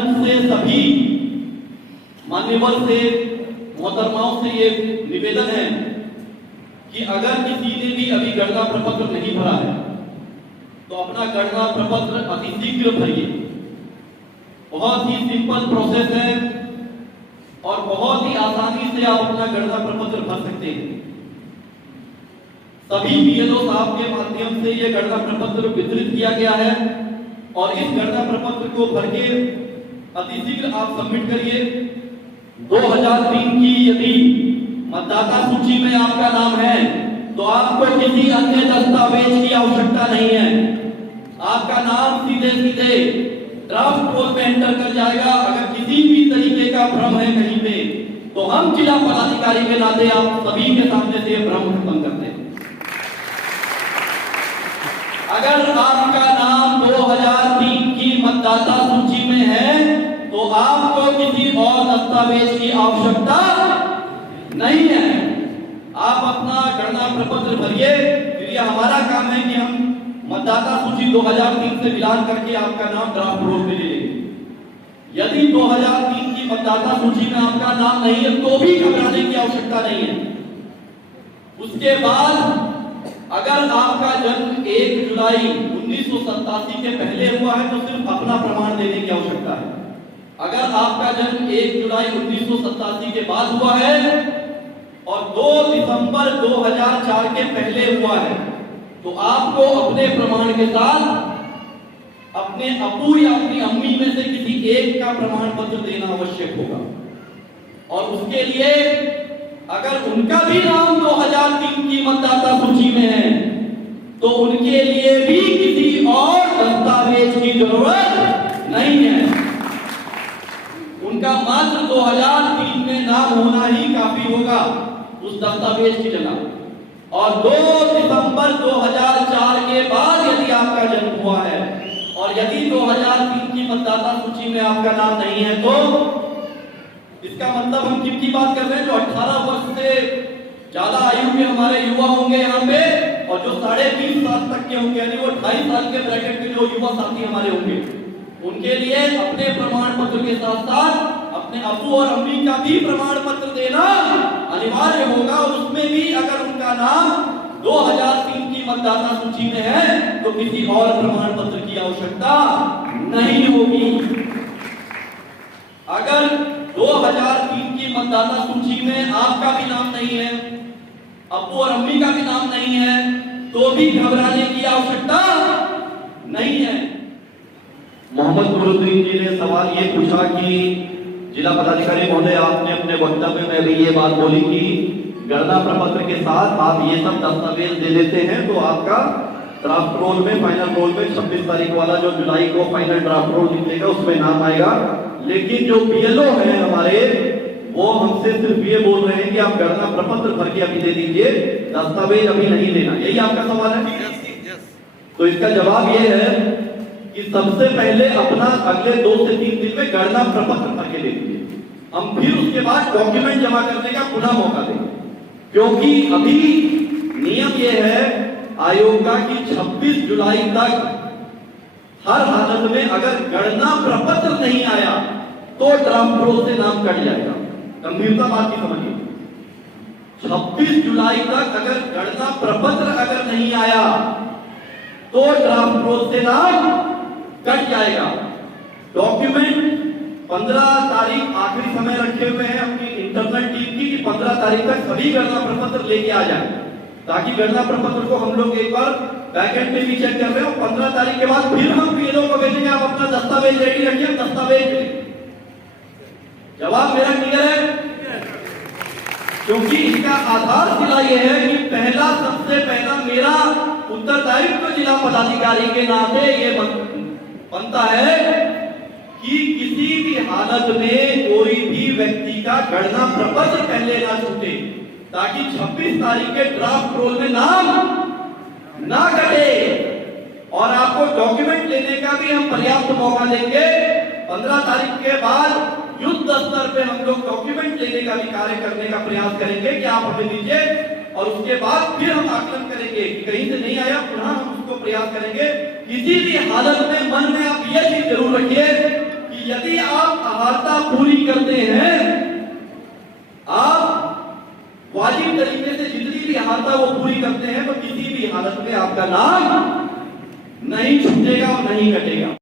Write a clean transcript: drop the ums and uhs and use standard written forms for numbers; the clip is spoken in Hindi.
मंच से सभी मान्यवर से, मोहतरमाओं से ये निवेदन है कि अगर किसी ने भी अभी गणना प्रपत्र नहीं भरा है तो अपना गणना प्रपत्र अतिशीघ्र भरिए। बहुत ही सिंपल प्रोसेस है और बहुत ही आसानी से आप अपना गणना प्रपत्र भर सकते हैं। सभी बीएलओ साहब के माध्यम से यह गणना प्रपत्र वितरित किया गया है और इस गणना प्रपत्र को भर के अतिशीघ्र आप सबमिट करिए। 2003 की यदि मतदाता सूची में आपका नाम है तो आपको किसी अन्य दस्तावेज की आवश्यकता नहीं है। आपका नाम सीधे सीधे ड्राफ्ट रोल में एंटर कर जाएगा। अगर किसी भी तरीके का भ्रम है कहीं पे तो हम जिला पदाधिकारी के नाते आप सभी के सामने से भ्रम खत्म करते हैं। अगर आपका नाम 2003 की मतदाता सूची में है तो आपको किसी और दस्तावेज की आवश्यकता नहीं है। आप अपना गणना प्रपत्र भरिए। फिर यह हमारा काम है कि हम मतदाता सूची 2003 से मिलान करके आपका नाम ड्राफ्ट रोल में ले लेंगे। यदि 2003 की मतदाता सूची में आपका नाम नहीं है तो भी घबराने की आवश्यकता नहीं है। उसके बाद अगर आपका जन्म 1 जुलाई 1987 के पहले हुआ है तो सिर्फ अपना प्रमाण देने की आवश्यकता है। अगर आपका जन्म 1 जुलाई 1987 के बाद हुआ है और 2 दिसंबर 2004 के पहले हुआ है तो आपको अपने प्रमाण के साथ अपने अबू या अपनी अम्मी में से किसी एक का प्रमाण पत्र देना आवश्यक होगा। और उसके लिए अगर उनका भी नाम 2003 की मतदाता सूची में है तो उनके लिए भी किसी और दस्तावेज की जरूरत नहीं है। उनका मात्र 2003 में नाम होना ही काफी होगा उस दस्तावेज की जगह। और 2 दिसंबर 2004 के बाद यदि आपका जन्म हुआ है और यदि 2003 की मतदाता सूची में आपका नाम नहीं है तो इसका मतलब हम किन की बात कर रहे हैं? जो 18 वर्ष से ज्यादा आयु के हमारे युवा होंगे यहाँ पे और जो 20.5 साल तक के होंगे, यानी वो 2.5 साल के ब्रैकेट के जो युवा साथी हमारे होंगे, उनके लिए अपने प्रमाण पत्र के साथ साथ अपने अबू और अम्मी का भी प्रमाण पत्र देना अनिवार्य होगा। और उसमें भी अगर उनका नाम 2003 की मतदाता सूची में है तो किसी और प्रमाण पत्र की आवश्यकता नहीं होगी। अगर 2003 की मतदाता सूची में आपका भी नाम नहीं है, अब्बू और अम्मी का भी नाम नहीं है तो भी घबराने की आवश्यकता नहीं है। मोहम्मद नूरुद्दीन जी ने सवाल ये पूछा कि जिला पदाधिकारी महोदय, आपने अपने वक्तव्य में भी ये बात बोली कि गणना प्रपत्र के साथ आप ये सब दस्तावेज दे देते हैं तो आपका ड्राफ्ट रोल में, फाइनल रोल में 26 तारीख वाला जो जुलाई को फाइनल ड्राफ्ट रोल निकलेगा उसमें नाम आएगा। लेकिन जो बीएलओ हैं हमारे वो हमसे सिर्फ ये बोल रहे हैं कि आप गणना प्रपत्र भर के अभी दे दीजिए, दस्तावेज अभी नहीं लेना। यही आपका सवाल है? तो इसका जवाब ये है कि सबसे पहले अपना अगले 2 से 3 दिन में गणना प्रपत्र भर के दे दीजिए। हम फिर उसके बाद डॉक्यूमेंट जमा करने का पुनः मौका देंगे, क्योंकि अभी नियम ये है आयोग का कि 26 जुलाई तक हर हालत में अगर गणना प्रपत्र नहीं आया तो ड्राफ्ट रोल से नाम कट जाएगा। गंभीरता बात की समझिए। 26 जुलाई तक अगर गणना प्रपत्र अगर नहीं आया तो ड्राफ्ट रोल से नाम कट जाएगा। डॉक्यूमेंट 15 तारीख आखिरी समय रखे हुए हैं अपनी इंटरनल टीम की कि 15 तारीख तक सभी गणना प्रपत्र लेके आ जाए, ताकि गणना प्रपत्र को हम लोग एक बार बैकेंड में भी चेक कर रहे हो। 15 तारीख के बाद फिर हम बीएलओ को भेजेंगे, आप अपना दस्तावेज रेडी रखिए, दस्तावेज। जवाब मेरा क्लियर है? क्योंकि इसका आधार शिला यह है कि सबसे पहला मेरा उत्तरदायित्व जिला पदाधिकारी के नाते ये बनता है कि किसी भी हालत में कोई भी व्यक्ति का गणना प्रपत्र पहले ना छूटे, ताकि 26 तारीख के ड्राफ्ट रोल में नाम ना कटे। और आपको डॉक्यूमेंट लेने का भी हम पर्याप्त मौका देंगे। 15 तारीख के बाद युद्ध स्तर पे हम लोग डॉक्यूमेंट लेने का भी कार्य करने का प्रयास करेंगे कि आप हमें दीजिए, और उसके बाद फिर हम आकलन करेंगे कि कहीं से नहीं आया, पुनः हम उसको प्रयास करेंगे। किसी भी हालत में मन में आप ये चीज जरूर रखिए कि कि यदि आप अहाता पूरी करते हैं, आप वाजिब तरीके से जितनी भी अहाता वो पूरी करते हैं, तो किसी भी हालत में आपका नाम नहीं छूटेगा और नहीं कटेगा।